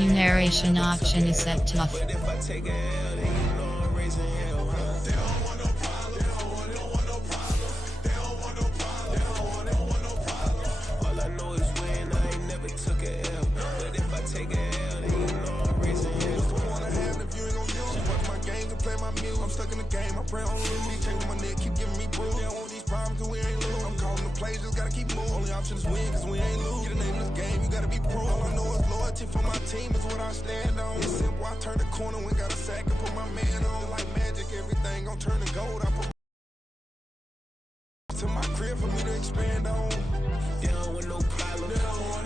Remuneration option is set to off. I'm stuck in the game, I pray on lose. Chain with my neck, keep giving me bruise. They don't want these problems, cause we ain't lose. I'm calling the plays, just gotta keep moving. Only option is win, cause we ain't lose. Get a name in this game, you gotta be pro. All I know is loyalty for my team is what I stand on. It's simple, I turn the corner, we got a sack and put my man on. Like magic, everything gon' turn to gold. I put to my crib for me to expand on. They don't want no problems,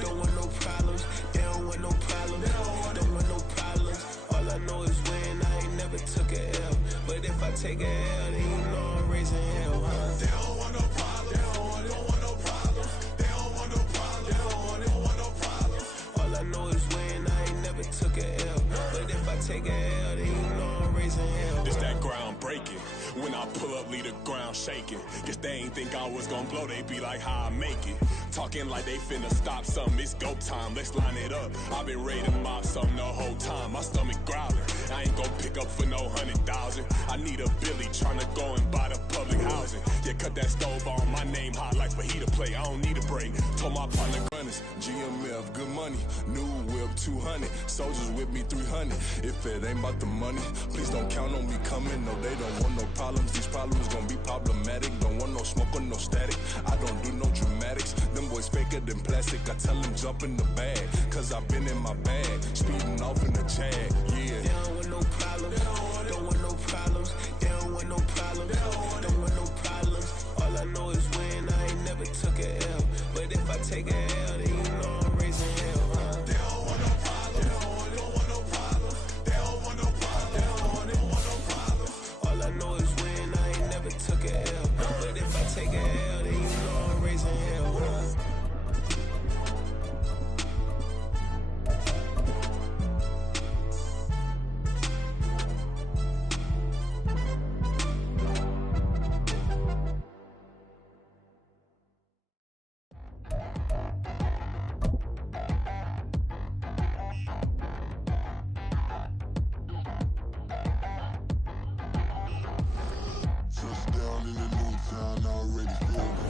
don't want no problems. They don't want no problems, don't want no problems. All I know is win, I ain't never took a L. But if I take a L, then you know I'm raising hell, huh? They don't want no problems, they don't want no problems. They don't want no problems, they don't want no problems. All I know is win, I ain't never took a L. But if I take a L, then you know I'm raising hell. It's that ground breaking. When I pull up, leave the ground shaking. Guess they ain't think I was gonna blow, they be like, how I make it. Talking like they finna stop something, it's go time, let's line it up. I've been ready to mob something the whole time, my stomach growling. I ain't gon' pick up for no 100,000. I need a Billy tryna go and buy the public housing. Yeah, cut that stove on, my name hot like fajita play, I don't need a break. Told my partner Gunners, GMF, good money, new whip 200, soldiers with me 300. If it ain't about the money, please don't count on me coming, no they don't want no problems. These problems gon' be problematic. Don't want no smoke or no static. I don't do no dramatics. Them boys faker than plastic. I tell them jump in the bag, cause I've been in my bag, speeding off in the Jag. Yeah. They don't want no problems. Don't want no problems. They don't want no problems. Don't want no problems. All I know is win. I ain't never took a L. But if I take a L, then you know I'm raising hell, huh? They don't want no problems. They don't want no problems. They don't want no problems. They don't want no problems. All I know is win. I ain't never took a L. But if I take a L, then you know I'm raising hell, huh?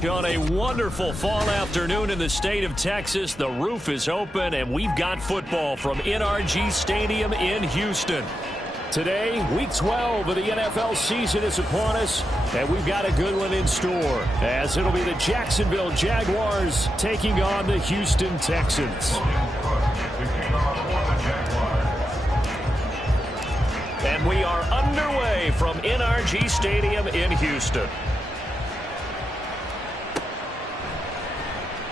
On a wonderful fall afternoon in the state of Texas, the roof is open and we've got football from NRG Stadium in Houston. Today, week 12 of the NFL season is upon us, and we've got a good one in store, as it'll be the Jacksonville Jaguars taking on the Houston Texans. And we are underway from NRG Stadium in Houston.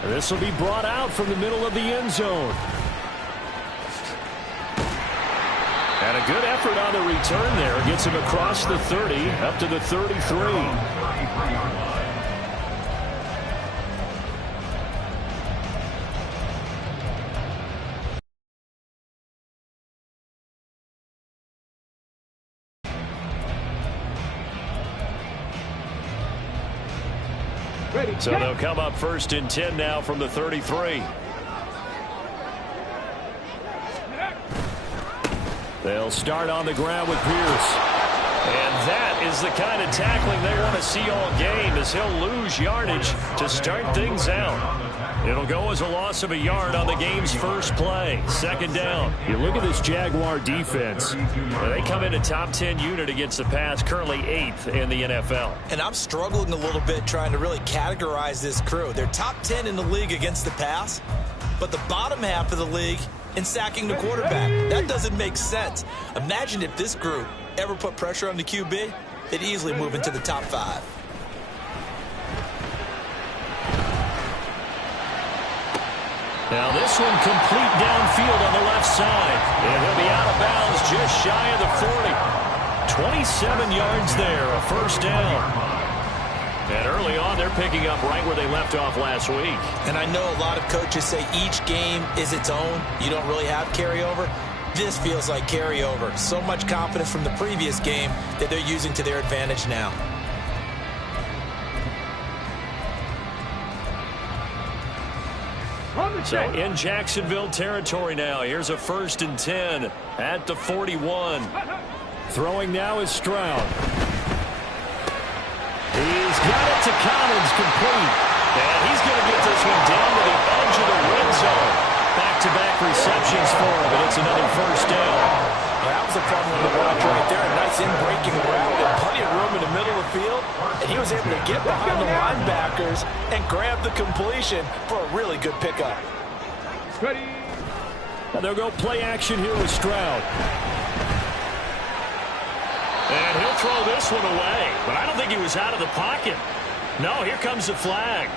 This will be brought out from the middle of the end zone. And a good effort on the return there. Gets him across the 30, up to the 33. So they'll come up first and 10 now from the 33. They'll start on the ground with Pierce. And that is the kind of tackling they want to see all game, as he'll lose yardage to start things out. It'll go as a loss of a yard on the game's first play. Second down. You look at this Jaguar defense. They come in a top 10 unit against the pass, currently 8th in the NFL. And I'm struggling a little bit trying to really categorize this crew. They're top 10 in the league against the pass, but the bottom half of the league in sacking the quarterback. That doesn't make sense. Imagine if this group ever put pressure on the QB, they'd easily move into the top 5. Now this one complete downfield on the left side. And he'll be out of bounds just shy of the 40. 27 yards there, a first down. And early on, they're picking up right where they left off last week. And I know a lot of coaches say each game is its own. You don't really have carryover. This feels like carryover. So much confidence from the previous game that they're using to their advantage now. So in Jacksonville territory now. Here's a 1st and 10 at the 41. Throwing now is Stroud. He's got it to Collins, complete. And he's going to get this one down to the edge of the red zone. Back-to-back receptions for him, and it's another 1st down. That was a fun one to watch right there. A nice in-breaking route and plenty of room in the middle of the field. And he was able to get behind the linebackers and grab the completion for a really good pickup. Now they'll go play action here with Stroud. And he'll throw this one away. But I don't think he was out of the pocket. No, here comes the flag.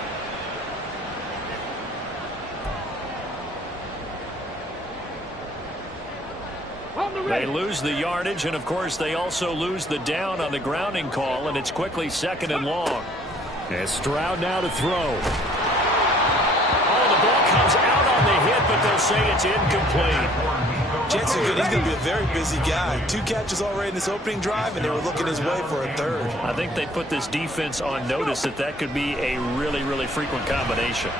They lose the yardage, and, of course, they also lose the down on the grounding call, and it's quickly 2nd and long. And Stroud now to throw. Oh, the ball comes out on the hit, but they'll say it's incomplete. Chance is good. He's going to be a very busy guy. 2 catches already in this opening drive, and they were looking his way for a 3rd. I think they put this defense on notice that could be a really, really frequent combination.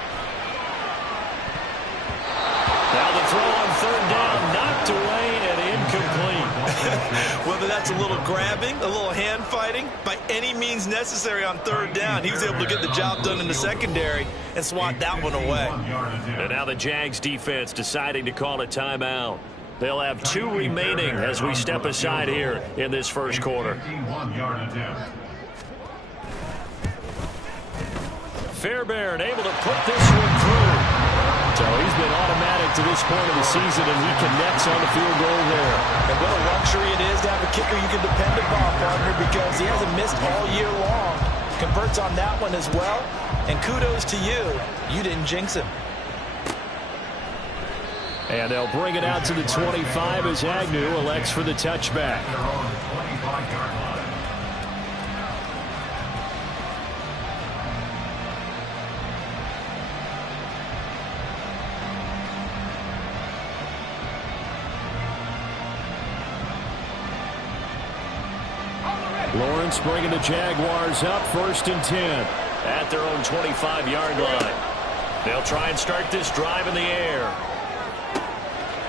Now the throw on 3rd down, knocked away and incomplete. Whether that's a little grabbing, a little hand fighting, by any means necessary on 3rd down, he was able to get the job done in the secondary and swat that one away. And now the Jags defense deciding to call a timeout. They'll have 2 remaining as we step aside here in this 1st quarter. Fairbairn able to put this one through. So he's been automatic to this point of the season, and he connects on the field goal there. And what a luxury it is to have a kicker you can depend upon, partner, because he hasn't missed all year long. Converts on that one as well. And kudos to you. You didn't jinx him. And they'll bring it out to the 25 as Agnew elects for the touchback. Lawrence bringing the Jaguars up 1st and 10. At their own 25-yard line. They'll try and start this drive in the air.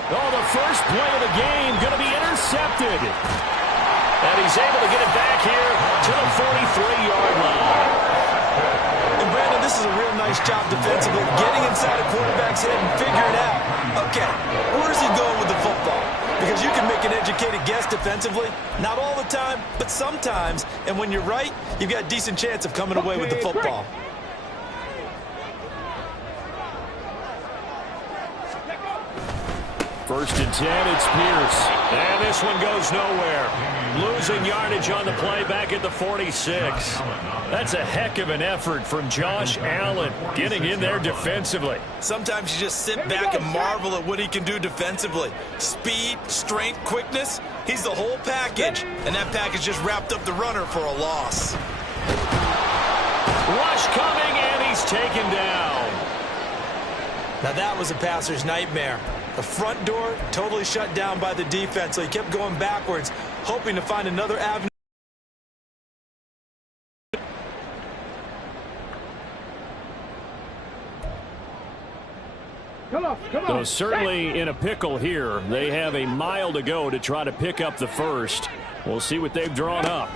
Oh, the first play of the game going to be intercepted. And he's able to get it back here to the 43-yard line. And Brandon, this is a real nice job defensively, getting inside a quarterback's head and figuring out, okay, where's he going with the football? Because you can make an educated guess defensively. Not all the time, but sometimes. And when you're right, you've got a decent chance of coming away with the football. First and 10, it's Pierce. And this one goes nowhere. Losing yardage on the play back at the 46. That's a heck of an effort from Josh Allen getting in there defensively. Sometimes you just sit back and marvel at what he can do defensively. Speed, strength, quickness, he's the whole package. And that package just wrapped up the runner for a loss. Rush coming, and he's taken down. Now that was a passer's nightmare. The front door totally shut down by the defense, so he kept going backwards, hoping to find another avenue. So certainly in a pickle here. They have a mile to go to try to pick up the first. We'll see what they've drawn up.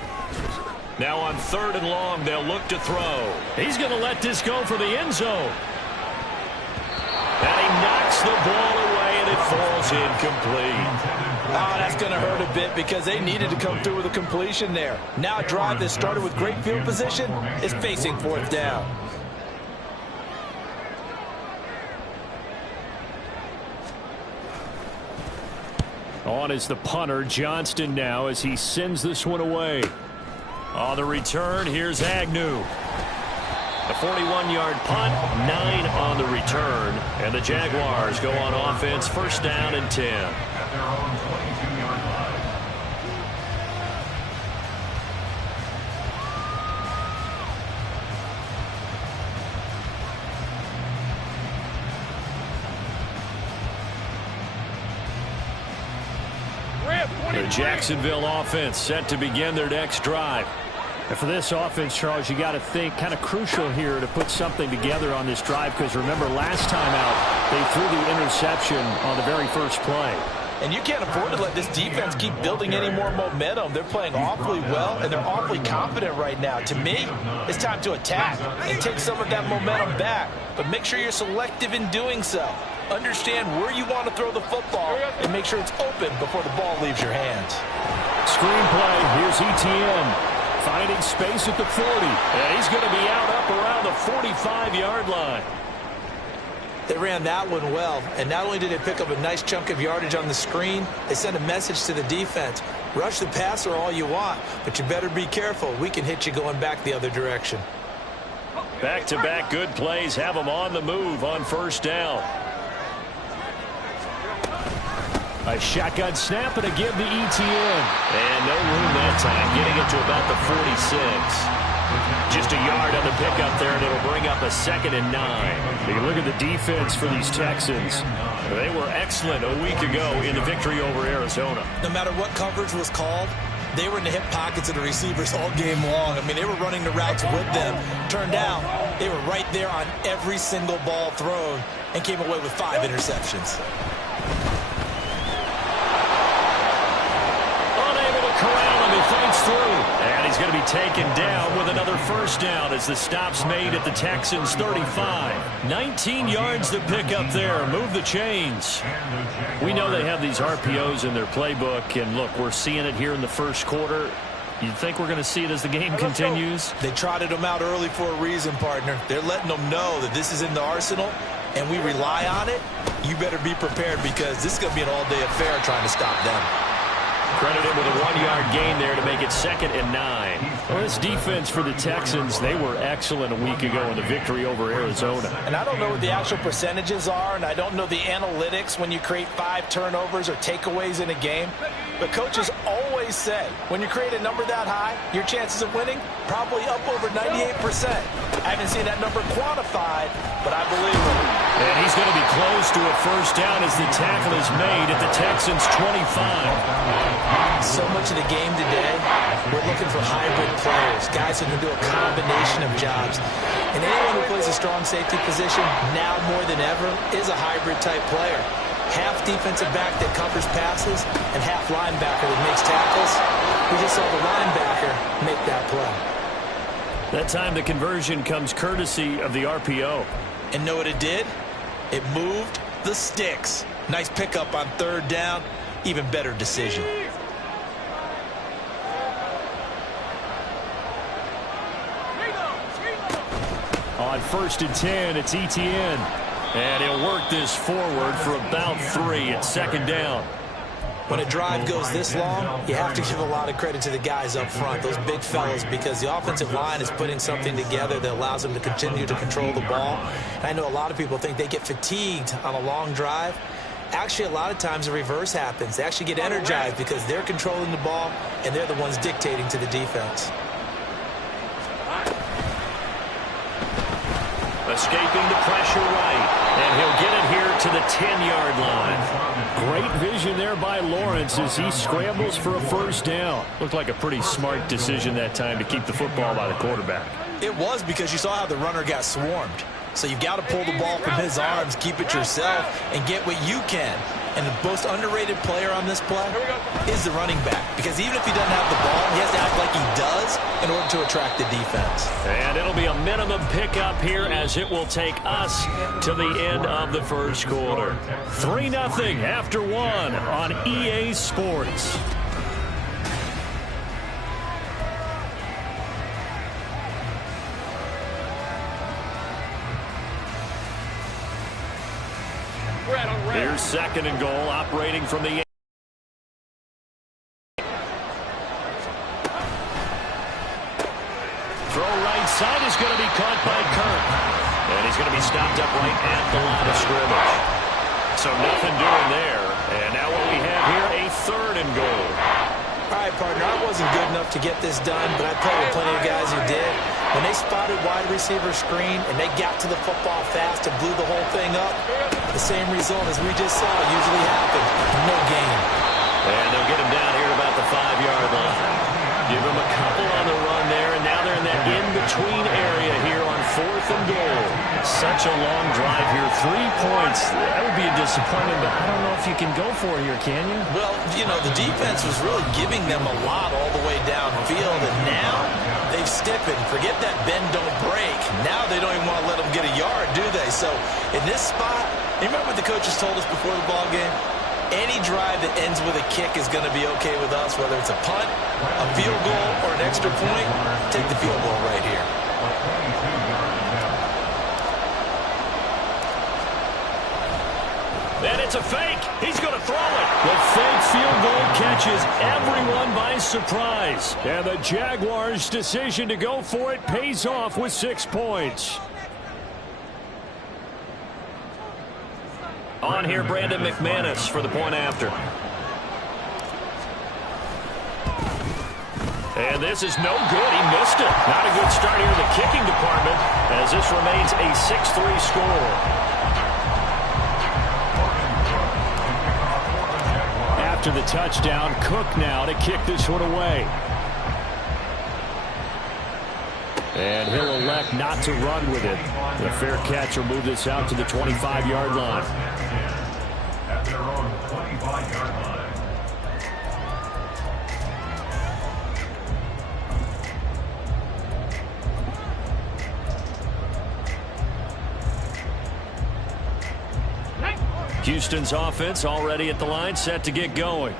Now on 3rd and long, they'll look to throw. He's going to let this go for the end zone. And he knocks the ball away, and it falls incomplete. Oh, that's going to hurt a bit because they needed to come through with a completion there. Now a drive that started with great field position is facing 4th down. On is the punter, Johnston, now as he sends this one away. On the return, here's Agnew. A 41-yard punt, 9 on the return. And the Jaguars go on offense, 1st down and 10. The Jacksonville offense set to begin their next drive. And for this offense, Charles, you got to think kind of crucial here to put something together on this drive, because remember last time out they threw the interception on the very first play. And you can't afford to let this defense keep building any more momentum. They're playing awfully well, and they're awfully confident right now. To me, it's time to attack and take some of that momentum back. But make sure you're selective in doing so. Understand where you want to throw the football and make sure it's open before the ball leaves your hands. Screen play. Here's Etienne finding space at the 40. And he's going to be out up around the 45-yard line. They ran that one well, and not only did they pick up a nice chunk of yardage on the screen, they sent a message to the defense. Rush the passer all you want, but you better be careful. We can hit you going back the other direction. Back-to-back good plays have them on the move on first down. A shotgun snap and a give to Etienne. And no room that time, getting it to about the 46. Just a yard on the pickup there, and it'll bring up a 2nd and 9. You look at the defense for these Texans. They were excellent a week ago in the victory over Arizona. No matter what coverage was called, they were in the hip pockets of the receivers all game long. I mean, they were running the routes with them. Turned out, they were right there on every single ball thrown and came away with 5 interceptions. Fights through, and he's going to be taken down with another first down as the stop's made at the Texans 35. 19 yards to pick up there. Move the chains. We know they have these RPOs in their playbook, and look, we're seeing it here in the first quarter. You think we're going to see it as the game continues? They trotted them out early for a reason, partner. They're letting them know that this is in the arsenal, and we rely on it. You better be prepared, because this is going to be an all-day affair trying to stop them. Credited with a 1-yard gain there to make it 2nd and 9. Well, this defense for the Texans, they were excellent a week ago in the victory over Arizona. And I don't know what the actual percentages are, and I don't know the analytics when you create 5 turnovers or takeaways in a game. But coaches always say, when you create a number that high, your chances of winning probably up over 98%. I haven't seen that number quantified, but I believe it. And he's going to be close to a first down as the tackle is made at the Texans' 25. So much of the game today, we're looking for hybrid players, guys who can do a combination of jobs. And anyone who plays a strong safety position, now more than ever, is a hybrid-type player. Half defensive back that covers passes, and half linebacker that makes tackles. We just saw the linebacker make that play. That time the conversion comes courtesy of the RPO. And know what it did? It moved the sticks. Nice pickup on 3rd down. Even better decision. On 1st and 10, it's Etienne. And he'll work this forward for about 3 at 2nd down. When a drive goes this long, you have to give a lot of credit to the guys up front, those big fellas, because the offensive line is putting something together that allows them to continue to control the ball. And I know a lot of people think they get fatigued on a long drive. Actually, a lot of times the reverse happens. They actually get energized because they're controlling the ball, and they're the ones dictating to the defense. Escaping the pressure right. And he'll get it here to the 10-yard line. Great vision there by Lawrence as he scrambles for a first down. Looked like a pretty smart decision that time to keep the football by the quarterback. It was, because you saw how the runner got swarmed. So you've got to pull the ball from his arms, keep it yourself, and get what you can. And the most underrated player on this play is the running back. Because even if he doesn't have the ball, he has to act like he does in order to attract the defense. And it'll be a minimum pickup here as it will take us to the end of the first quarter. 3-0 after 1 on EA Sports. Here's 2nd and goal, operating from the 8. Throw right side is going to be caught by Kirk. And he's going to be stopped up right at the line of scrimmage. So nothing doing there. And now what we have here, a 3rd and goal. All right, partner, I wasn't good enough to get this done, but I played with plenty of guys who did. When they spotted wide receiver screen and they got to the football fast and blew the whole thing up, the same result as we just saw usually happened. No gain. And they'll get him down here at about the 5-yard line. Give him a couple on the run there, and Such a long drive here. 3 points. That would be a disappointment, but I don't know if you can go for it here, can you? Well, you know, the defense was really giving them a lot all the way downfield, and now they've stiffened. Forget that bend, don't break. Now they don't even want to let them get a yard, do they? So in this spot, you remember what the coaches told us before the ball game? Any drive that ends with a kick is going to be okay with us, whether it's a punt, a field goal, or an extra point. Take the field goal right here. And it's a fake. He's going to throw it. The fake field goal catches everyone by surprise. And the Jaguars' decision to go for it pays off with 6 points. On here, Brandon McManus for the point after. And this is no good. He missed it. Not a good start here in the kicking department as this remains a 6-3 score. After the touchdown, Cook now to kick this one away. And he'll elect not to run with it. The fair catch will move this out to the 25-yard line. At their own 25-yard line. Houston's offense already at the line, set to get going.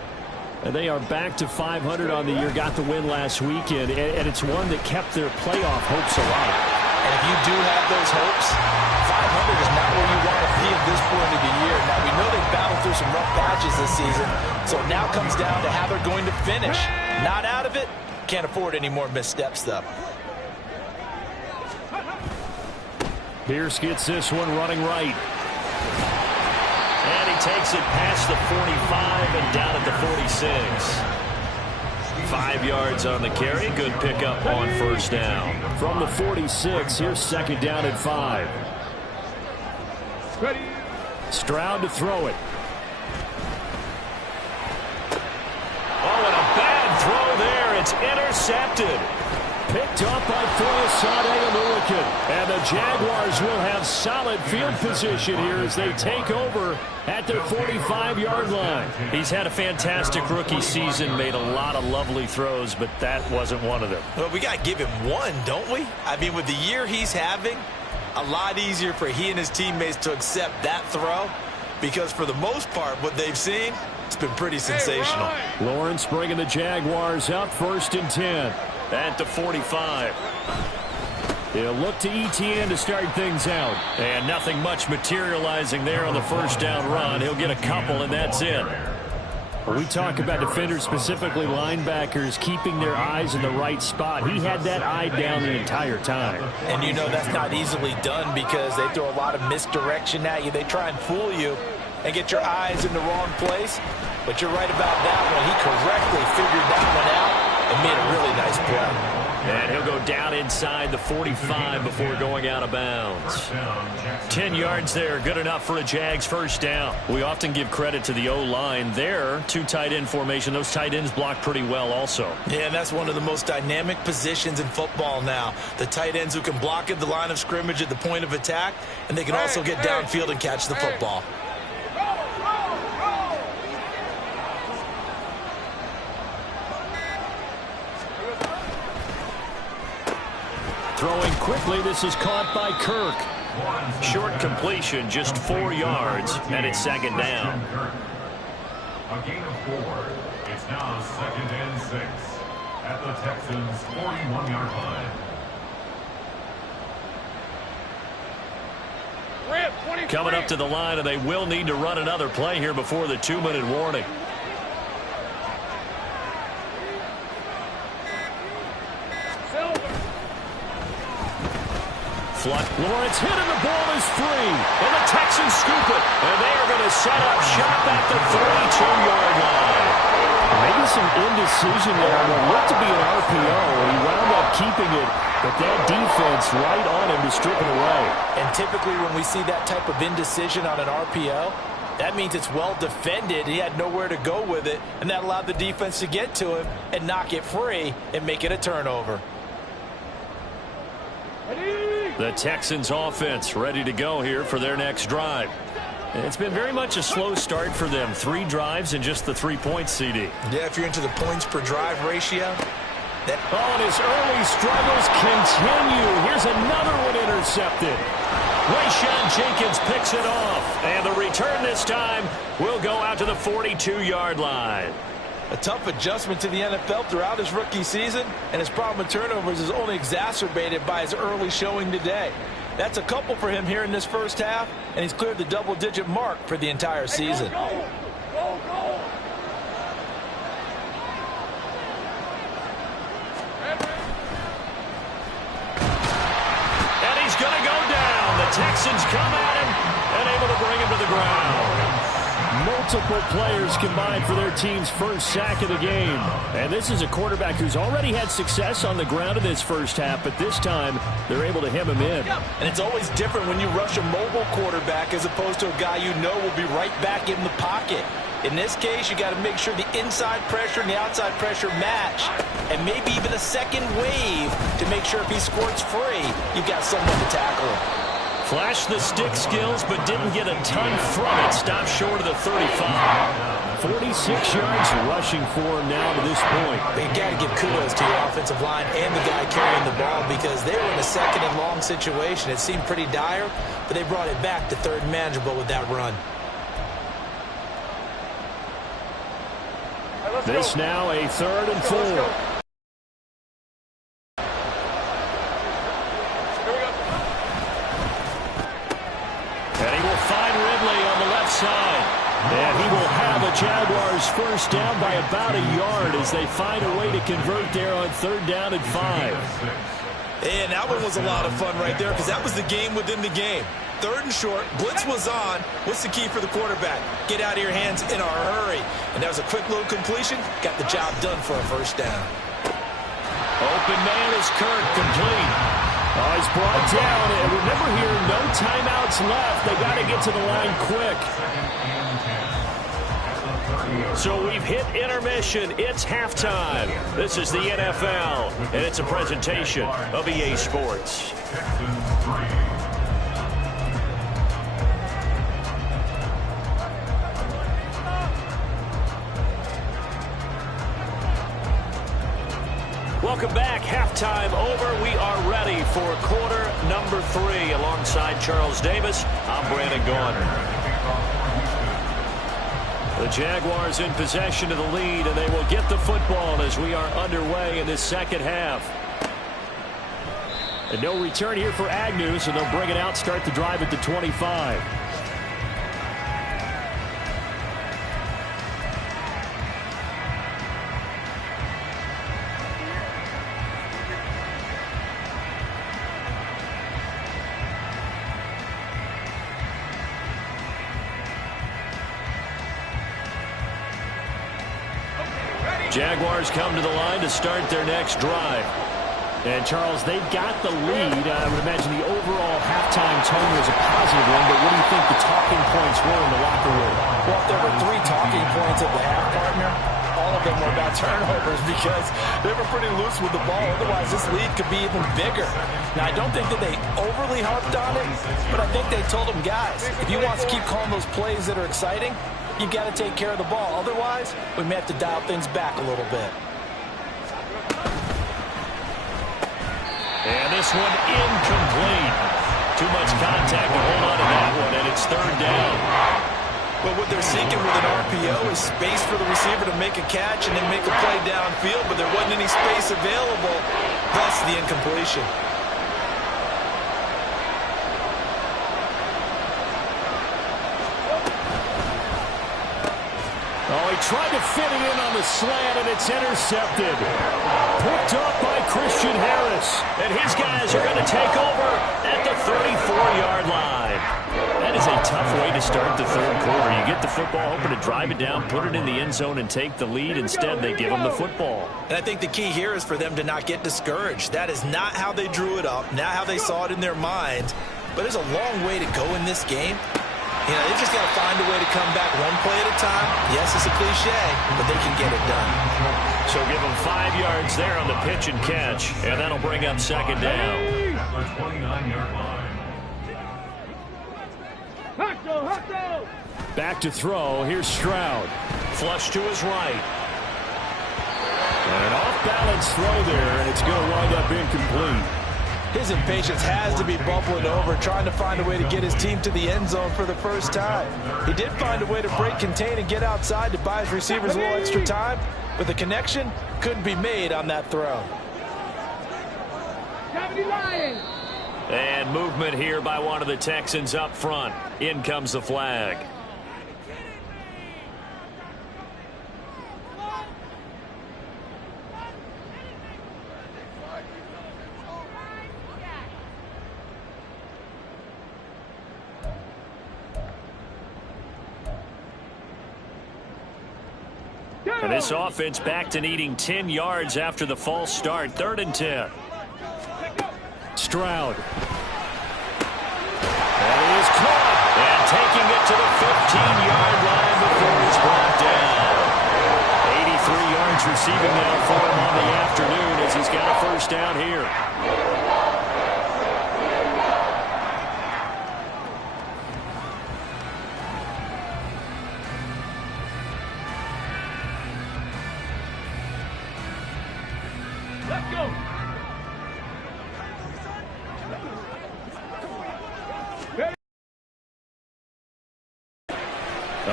And they are back to 500 on the year, got the win last weekend, and it's one that kept their playoff hopes alive. And if you do have those hopes, 500 is not where you want to be at this point of the year. Now, we know they've battled through some rough patches this season, so it now comes down to how they're going to finish. Not out of it, can't afford any more missteps, though. Pierce gets this one running right. And he takes it past the 45 and down at the 46. 5 yards on the carry. Good pickup on first down. From the 46, here's second down at 5. Ready. Stroud to throw it. Oh, and a bad throw there. It's intercepted. Picked up by Foyesade Oluokun. And the Jaguars will have solid field position here as they take over at their 45-yard line. He's had a fantastic rookie season, made a lot of lovely throws, but that wasn't one of them. Well, we got to give him one, don't we? I mean, with the year he's having, a lot easier for he and his teammates to accept that throw because for the most part, what they've seen, it's been pretty sensational. Lawrence bringing the Jaguars up, 1st and 10. At the 45. They'll look to Etienne to start things out. And nothing much materializing there on the first down run. He'll get a couple, and that's it. When we talk about defenders, specifically linebackers, keeping their eyes in the right spot, he had that eye down the entire time. And you know that's not easily done because they throw a lot of misdirection at you. They try and fool you and get your eyes in the wrong place. But you're right about that one. He correctly figured that one out and made a really nice play. And he'll go down inside the 45 before going out of bounds. 10 yards there, good enough for a Jags first down. We often give credit to the O-line there. 2 tight end formation. Those tight ends block pretty well also. Yeah, and that's one of the most dynamic positions in football now. The tight ends who can block at the line of scrimmage at the point of attack, and they can also get downfield and catch the football. Throwing quickly, this is caught by Kirk. Short completion, just 4 yards, and it's second down. A gain of 4. It's now 2nd and 6 at the Texans' 41-yard line. Coming up to the line, and they will need to run another play here before the 2-minute warning. Lawrence hit and the ball is free. And the Texans scoop it. And they are going to set up shop at the 32-yard line. Maybe some indecision there on what looked to be an RPO. He wound up keeping it, but that defense right on him to strip it away. And typically when we see that type of indecision on an RPO, that means it's well defended. He had nowhere to go with it, and that allowed the defense to get to him and knock it free and make it a turnover. Ready? The Texans offense ready to go here for their next drive. It's been very much a slow start for them. 3 drives and just the 3 points, CD. Yeah, if you're into the points per drive ratio. And his early struggles continue. Here's another one intercepted. Rayshawn Jenkins picks it off. And the return this time will go out to the 42-yard line. A tough adjustment to the NFL throughout his rookie season, and his problem with turnovers is only exacerbated by his early showing today. That's a couple for him here in this first half, and he's cleared the double-digit mark for the entire season. And he's going to go down. The Texans come at him and able to bring him to the ground. Multiple players combined for their team's first sack of the game. And this is a quarterback who's already had success on the ground in this first half, but this time they're able to hem him in. And it's always different when you rush a mobile quarterback as opposed to a guy you know will be right back in the pocket. In this case, you got to make sure the inside pressure and the outside pressure match, and maybe even a second wave to make sure if he squirts free, you've got someone to tackle him. Flashed the stick skills, but didn't get a ton from it. Stopped short of the 35. 46 yards rushing for him now to this point. But you got to give kudos to your offensive line and the guy carrying the ball because they were in a second and long situation. It seemed pretty dire, but they brought it back to third and manageable with that run. This now a 3rd and 4. And he will have a Jaguars first down by about a yard as they find a way to convert there on 3rd down and 5. And that one was a lot of fun right there because that was the game within the game. 3rd and short, blitz was on. What's the key for the quarterback? Get out of your hands in a hurry. And that was a quick little completion. Got the job done for a first down. Open man is Kirk, complete. Oh, he's brought down. And remember here, no timeouts left. They got to get to the line quick. So we've hit intermission. It's halftime. This is the NFL, and it's a presentation of EA Sports. Welcome back. Halftime over. We are ready for quarter number 3. Alongside Charles Davis, I'm Brandon Gaudin. The Jaguars in possession of the lead, and they will get the football as we are underway in this second half. And no return here for Agnew, so they'll bring it out, start the drive at the 25. Jaguars come to the line to start their next drive. And, Charles, they've got the lead. I would imagine the overall halftime tone was a positive one, but what do you think the talking points were in the locker room? Well, if there were 3 talking points at the half, partner, all of them were about turnovers because they were pretty loose with the ball. Otherwise, this lead could be even bigger. Now, I don't think that they overly harped on it, but I think they told them, guys, if you want to keep calling those plays that are exciting, you've got to take care of the ball. Otherwise, we may have to dial things back a little bit. And this one incomplete. Too much contact to hold on to that one, and it's 3rd down. But what they're seeking with an RPO is space for the receiver to make a catch and then make a play downfield, but there wasn't any space available, thus the incompletion. Oh, he tried to fit it in on the slant, and it's intercepted. Picked up by Christian Harris. And his guys are going to take over at the 34-yard line. That is a tough way to start the 3rd quarter. You get the football, hoping to drive it down, put it in the end zone, and take the lead. Instead, they give them the football. And I think the key here is for them to not get discouraged. That is not how they drew it up, not how they saw it in their mind. But there's a long way to go in this game. You know, they just got to find a way to come back one play at a time. Yes, it's a cliche, but they can get it done. So give them 5 yards there on the pitch and catch, and that'll bring up 2nd down. at the 29-yard line. Back to throw. Here's Stroud. Flush to his right. An off-balance throw there, and it's going to wind up incomplete. His impatience has to be bubbling over, trying to find a way to get his team to the end zone for the first time. He did find a way to break, contain, and get outside to buy his receivers a little extra time, but the connection couldn't be made on that throw. And movement here by one of the Texans up front. In comes the flag. And this offense back to needing 10 yards after the false start. 3rd and 10. Stroud. That is caught. And taking it to the 15-yard line before it's brought down. 83 yards receiving now for him on the afternoon as he's got a first down here.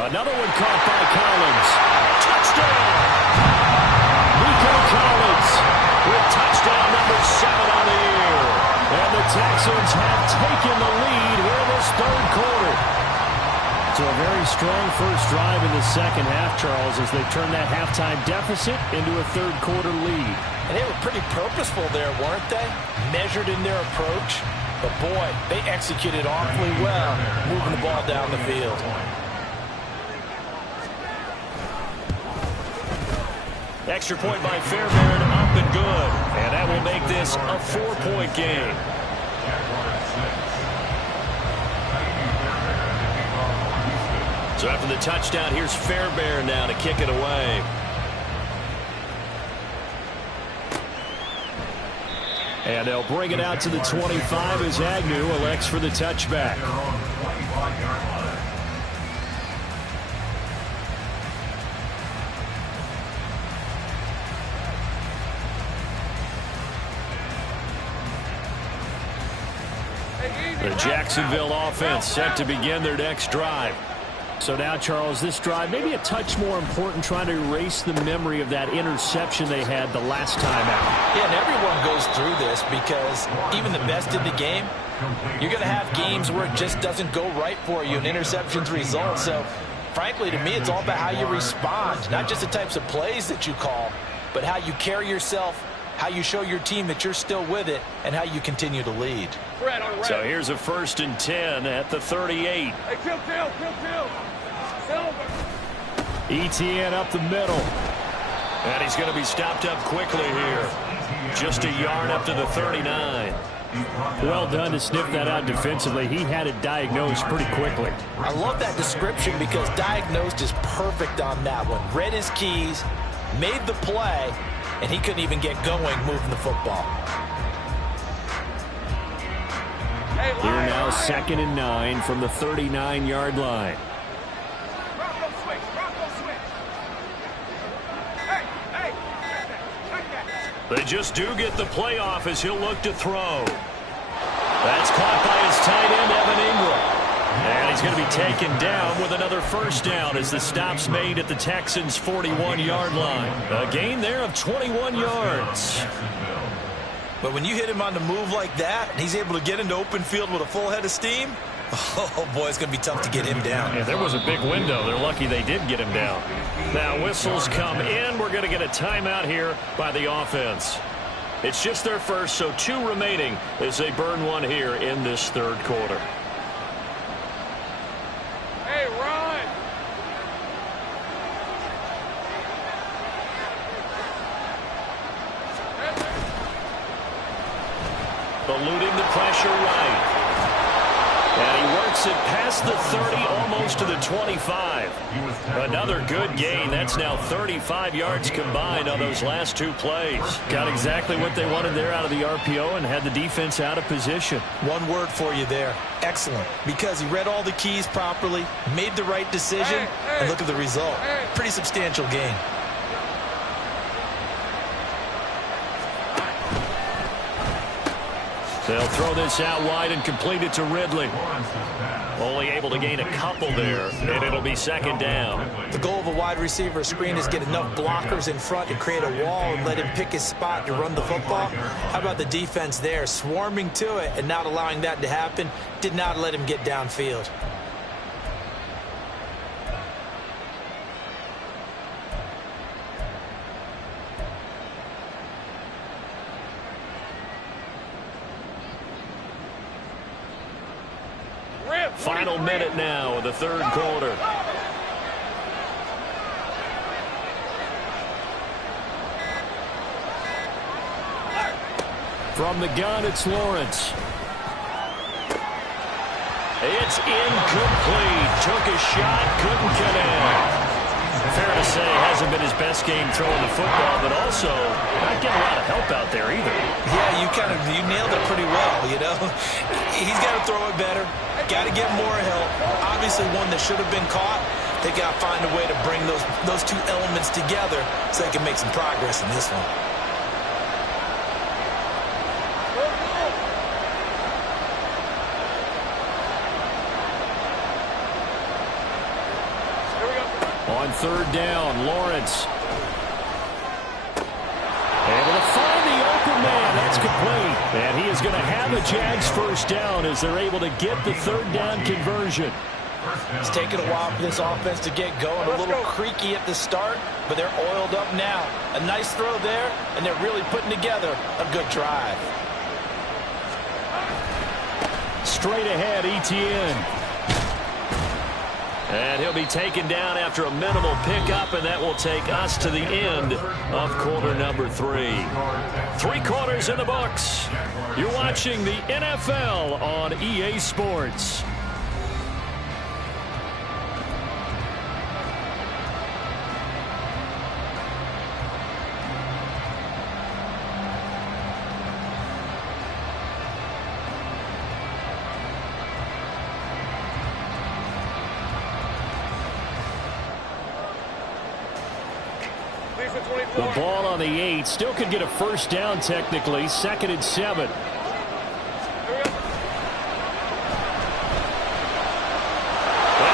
Another one caught by Collins. Touchdown! Nico Collins with touchdown number 7 on the year. And the Texans have taken the lead here in this 3rd quarter. So a very strong first drive in the second half, Charles, as they turn that halftime deficit into a 3rd quarter lead. And they were pretty purposeful there, weren't they? Measured in their approach. But boy, they executed awfully well, moving the ball down the field. Extra point by Fairbairn, up and good. And that will make this a 4-point game. So after the touchdown, here's Fairbairn now to kick it away. And they'll bring it out to the 25 as Agnew elects for the touchback. The Jacksonville offense set to begin their next drive. So now, Charles, this drive maybe a touch more important, trying to erase the memory of that interception they had the last time out. Yeah, and everyone goes through this because even the best in the game, you're going to have games where it just doesn't go right for you and interceptions result. So, frankly, to me, it's all about how you respond, not just the types of plays that you call, but how you carry yourself, how you show your team that you're still with it, and how you continue to lead. So here's a 1st and 10 at the 38. Etienne up the middle. And he's going to be stopped up quickly here. Just a yard up to the 39. Well done to sniff that out defensively. He had it diagnosed pretty quickly. I love that description because diagnosed is perfect on that one. Read his keys, made the play, and he couldn't even get going moving the football. Here now 2nd and 9 from the 39-yard line. They just do get the play off as he'll look to throw. That's caught by his tight end, Evan Ingram. And he's going to be taken down with another first down as the stop's made at the Texans' 41-yard line. A gain there of 21 yards. But when you hit him on the move like that, and he's able to get into open field with a full head of steam, oh, boy, it's going to be tough to get him down. Yeah, there was a big window. They're lucky they did get him down. Now whistles come in. We're going to get a timeout here by the offense. It's just their first, so 2 remaining as they burn one here in this 3rd quarter. Hey, Ron! Eluding the pressure right. And he works it past the 30, almost to the 25. Another good gain. That's now 35 yards combined on those last two plays. Got exactly what they wanted there out of the RPO and had the defense out of position. One word for you there. Excellent. Because he read all the keys properly, made the right decision, and look at the result. Pretty substantial gain. They'll throw this out wide and complete it to Ridley. Only able to gain a couple there, and it'll be second down. The goal of a wide receiver screen is get enough blockers in front to create a wall and let him pick his spot to run the football. How about the defense there, swarming to it and not allowing that to happen? Did not let him get downfield. Final minute now of the third quarter. From the gun, it's Lawrence. It's incomplete. Took a shot, couldn't connect. Fair to say, hasn't been his best game throwing the football, but also not getting a lot of help out there either. Yeah, you nailed it pretty well, you know. He's got to throw it better. Got to get more help. Obviously one that should have been caught. They got to find a way to bring those two elements together so they can make some progress in this one. On third down, Lawrence. Able to find the open man. That's complete. And he is going to have a Jags first down as they're able to get the third down conversion. It's taken a while for this offense to get going. A little creaky at the start, but they're oiled up now. A nice throw there, and they're really putting together a good drive. Straight ahead, Etienne. And he'll be taken down after a minimal pickup, and that will take us to the end of quarter number 3. 3 quarters in the books. You're watching the NFL on EA Sports. The ball on the 8. Still could get a first down technically. 2nd and 7. And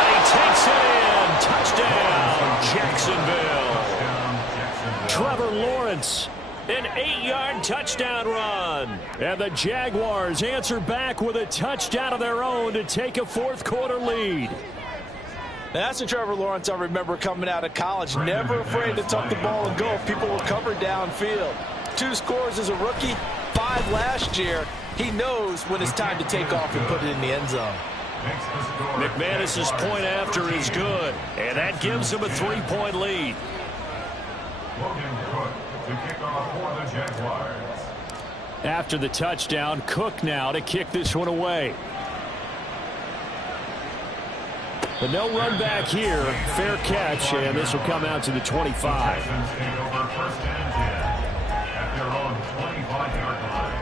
he takes it in. Touchdown, Jacksonville. Trevor Lawrence. An 8-yard touchdown run. And the Jaguars answer back with a touchdown of their own to take a fourth-quarter lead. That's the Trevor Lawrence I remember coming out of college. Never afraid to tuck the ball and go if people were covered downfield. 2 scores as a rookie, 5 last year. He knows when it's time to take off and put it in the end zone. McManus's point after is good, and that gives him a 3-point lead. Logan Cook to kick off for the Jaguars. After the touchdown, Cook now to kick this one away. But no run back here. Fair catch, and this will come out to the 25. Texans take over 1st and 10 at their own 25-yard line.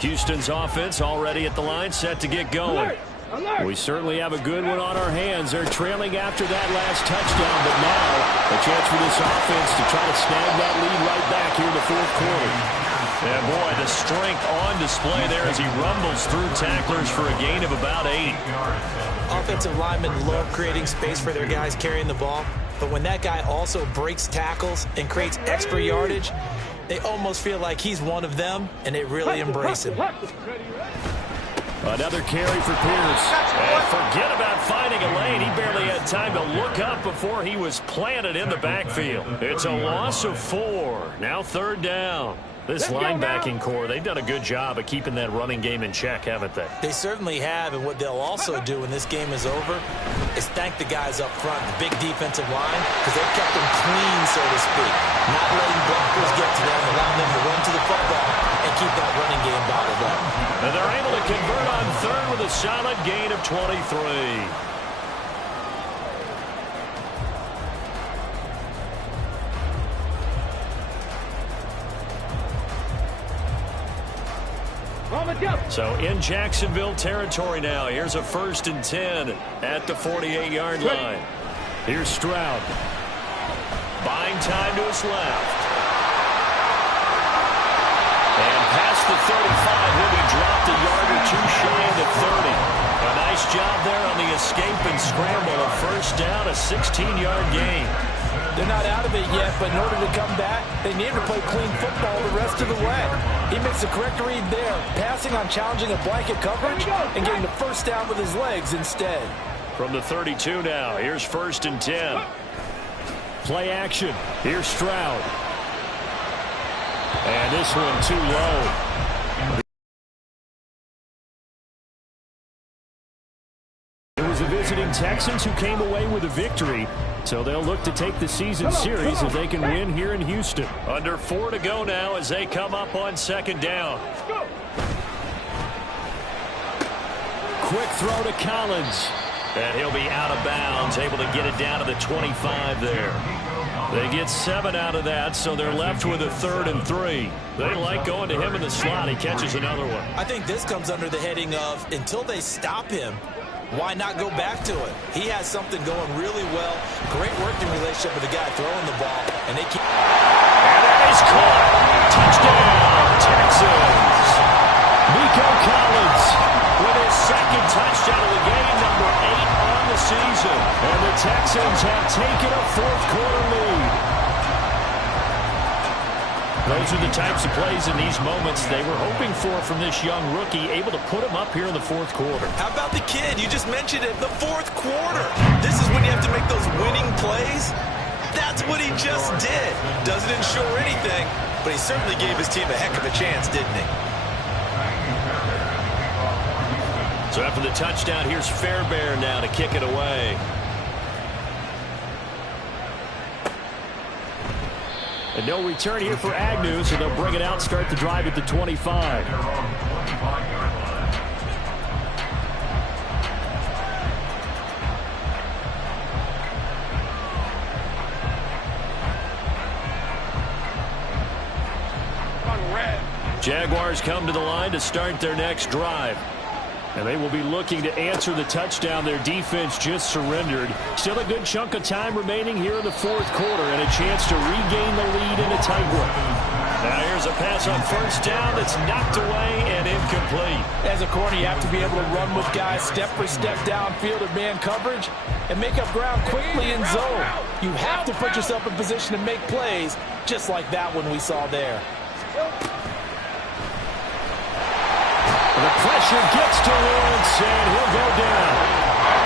Houston's offense already at the line, set to get going. We certainly have a good one on our hands. They're trailing after that last touchdown, but now a chance for this offense to try to snag that lead right back here in the 4th quarter. And boy, the strength on display there as he rumbles through tacklers for a gain of about 8. Offensive linemen love creating space for their guys carrying the ball, but when that guy also breaks tackles and creates extra yardage, they almost feel like he's one of them, and they really embrace him. Another carry for Pierce. And forget about finding a lane. He barely had time to look up before he was planted in the backfield. It's a loss of 4. Now 3rd down. This linebacking core, they've done a good job of keeping that running game in check, haven't they? They certainly have, and what they'll also do when this game is over is thank the guys up front, the big defensive line, because they've kept them clean, so to speak. Not letting blockers get to them, allowing them to run to the football and keep that running game bottled up. And they're able to convert on third with a solid gain of 23. So in Jacksonville territory now. Here's a 1st and 10 at the 48-yard line. Here's Stroud. Buying time to his left. And past the 35, he'll be dropped a yard or two shy of the 30. A nice job there on the escape and scramble. A 1st down, a 16-yard gain. They're not out of it yet, but in order to come back, they need to play clean football the rest of the way. He makes the correct read there, passing on challenging a blanket coverage and getting the 1st down with his legs instead. From the 32 now, here's 1st and 10. Play action. Here's Stroud. And this one too low. It was the visiting Texans who came away with a victory, so they'll look to take the season series if they can win here in Houston. Under 4 to go now as they come up on 2nd down. Quick throw to Collins. And he'll be out of bounds, able to get it down to the 25 there. They get 7 out of that, so they're left with a 3rd and 3. They like going to him in the slot. He catches another one. I think this comes under the heading of until they stop him, why not go back to it? He has something going really well. Great working relationship with the guy throwing the ball. And they keep... And that is caught. Touchdown, Texans. Nico Collins with his 2nd touchdown of the game, number 8 on the season. And the Texans have taken a 4th quarter lead. Those are the types of plays in these moments they were hoping for from this young rookie, able to put him up here in the 4th quarter. How about the kid? You just mentioned it, the 4th quarter. This is when you have to make those winning plays. That's what he just did. Doesn't ensure anything, but he certainly gave his team a heck of a chance, didn't he? So after the touchdown, here's Fairbairn now to kick it away. And no return here for Agnew, so they'll bring it out, start the drive at the 25. Jaguars come to the line to start their next drive. And they will be looking to answer the touchdown their defense just surrendered. Still a good chunk of time remaining here in the 4th quarter and a chance to regain the lead in a tight one. Now here's a pass on 1st down that's knocked away and incomplete. As a corner, you have to be able to run with guys step for step downfield or man coverage and make up ground quickly in zone. You have to put yourself in position to make plays just like that one we saw there. The pressure gets to Lawrence, and he'll go down.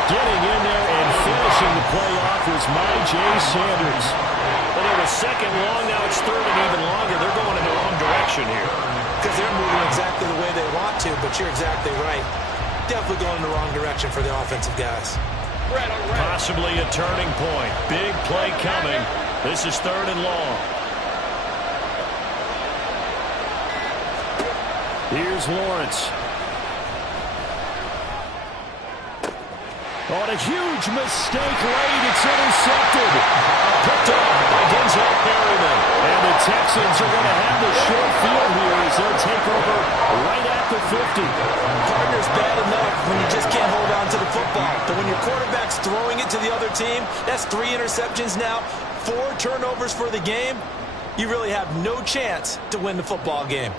Getting in there and finishing the play off was Myjai Sanders. But it was 2nd long, now it's 3rd and even longer. They're going in the wrong direction here. Because they're moving exactly the way they want to, but you're exactly right. Definitely going in the wrong direction for the offensive guys. Possibly a turning point. Big play coming. This is 3rd and long. Here's Lawrence. On a huge mistake late, it's intercepted. Picked off by Denzel Perryman. And the Texans are going to have the short field here as they'll take over right at the 50. Partner's bad enough when you just can't hold on to the football. But when your quarterback's throwing it to the other team, that's 3 interceptions now, 4 turnovers for the game. You really have no chance to win the football game.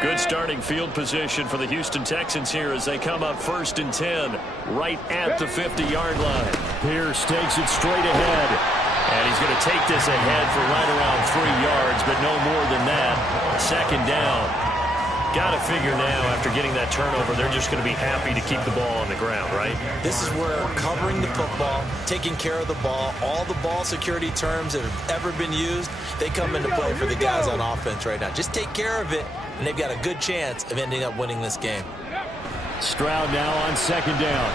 Good starting field position for the Houston Texans here as they come up 1st and 10 right at the 50-yard line. Pierce takes it straight ahead. And he's going to take this ahead for right around 3 yards, but no more than that. 2nd down. Got to figure now, after getting that turnover, they're just going to be happy to keep the ball on the ground, right? This is where covering the football, taking care of the ball, all the ball security terms that have ever been used, they come into play for the guys on offense right now. Just take care of it, and they've got a good chance of ending up winning this game. Stroud now on second down.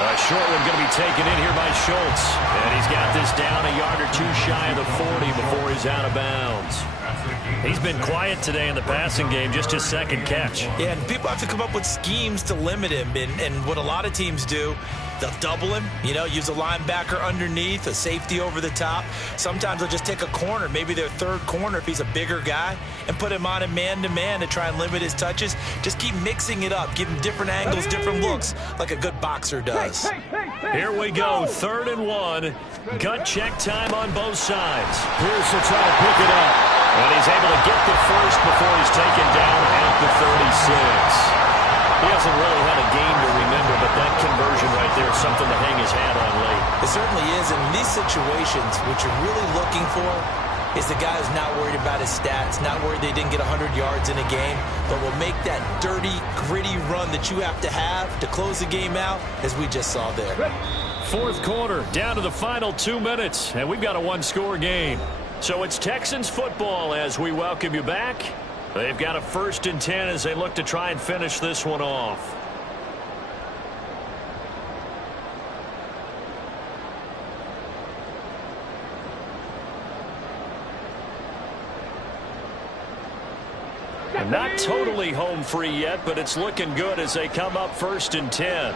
A short one going to be taken in here by Schultz. And he's got this down a yard or two shy of the 40 before he's out of bounds. He's been quiet today in the passing game, just his second catch. Yeah, and people have to come up with schemes to limit him. And what a lot of teams do, they'll double him, use a linebacker underneath, a safety over the top. Sometimes they'll just take a corner, maybe their third corner if he's a bigger guy, and put him on a man-to-man to try and limit his touches. Just keep mixing it up, give him different angles, different looks, like a good boxer does. Here we go, 3rd and 1. Gut check time on both sides. Pierce will try to pick it up. And he's able to get the first before he's taken down at the 36. He hasn't really had a game to remember, but that conversion right there is something to hang his hat on late. It certainly is. And in these situations, what you're really looking for is the guy who's not worried about his stats, not worried they didn't get 100 yards in a game, but will make that dirty, gritty run that you have to close the game out, as we just saw there. 4th quarter, down to the final 2 minutes, and we've got a one-score game. So it's Texans football as we welcome you back. They've got a 1st and 10 as they look to try and finish this one off. And not totally home free yet, but it's looking good as they come up 1st and 10.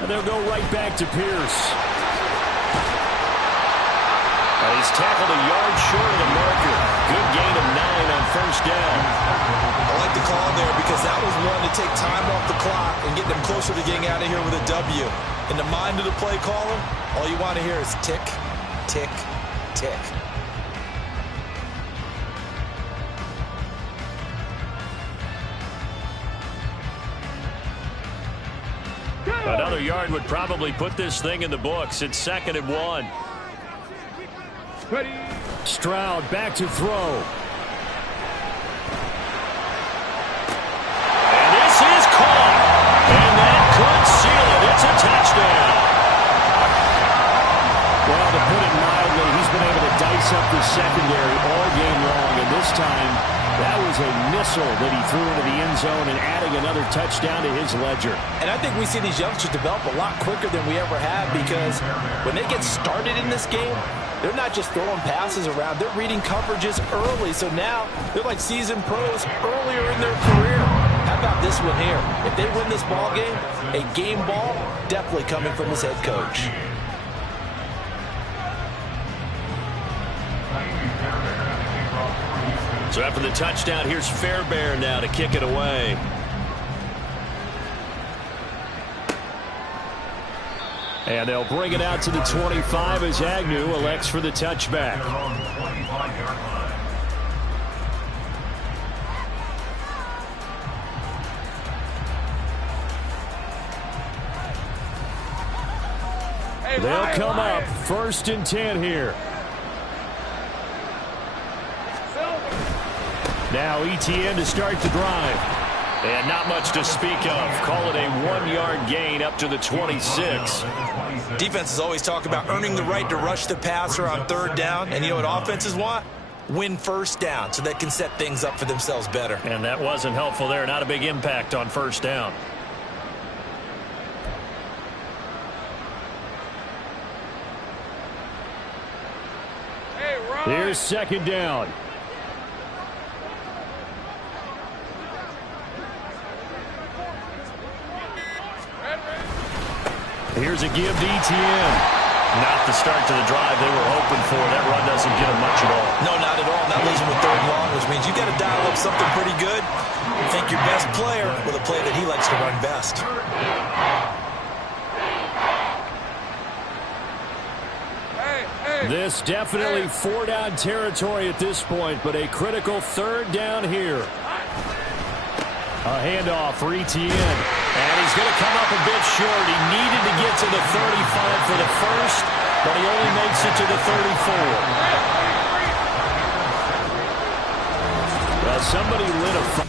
And they'll go right back to Pierce. He's tackled a yard short of the marker. Good gain of 9 on 1st down. I like the call there because that was one to take time off the clock and get them closer to getting out of here with a W. In the mind of the play caller, all you want to hear is tick, tick, tick. Another yard would probably put this thing in the books. It's 2nd and 1. Stroud back to throw. And this is caught. And that could seal it. It's a touchdown. Well, to put it mildly, he's been able to dice up the secondary all game long. And this time, that was a missile that he threw into the end zone and adding another touchdown to his ledger. And I think we see these youngsters develop a lot quicker than we ever have because when they get started in this game, they're not just throwing passes around. They're reading coverages early. So now they're like seasoned pros earlier in their career. How about this one here? If they win this ball game, a game ball definitely coming from his head coach. So after the touchdown, here's Fairbairn now to kick it away. And they'll bring it out to the 25 as Agnew elects for the touchback. They'll come up 1st and 10 here. Now ETN to start the drive. And not much to speak of. Call it a 1-yard gain up to the 26. Defenses always talk about earning the right to rush the passer on 3rd down. And you know what offenses want? Win 1st down so they can set things up for themselves better. And that wasn't helpful there. Not a big impact on 1st down. Here's 2nd down. Here's a give to ETN. Not the start to the drive they were hoping for. That run doesn't get them much at all. No, not at all. Not losing with 3rd and long, which means you got to dial up something pretty good. Think your best player with a play that he likes to run best. This definitely 4-down territory at this point, but a critical 3rd down here. A handoff for ETN. And he's going to come up a bit short. He needed to get to the 35 for the first, but he only makes it to the 34. Well, somebody lit a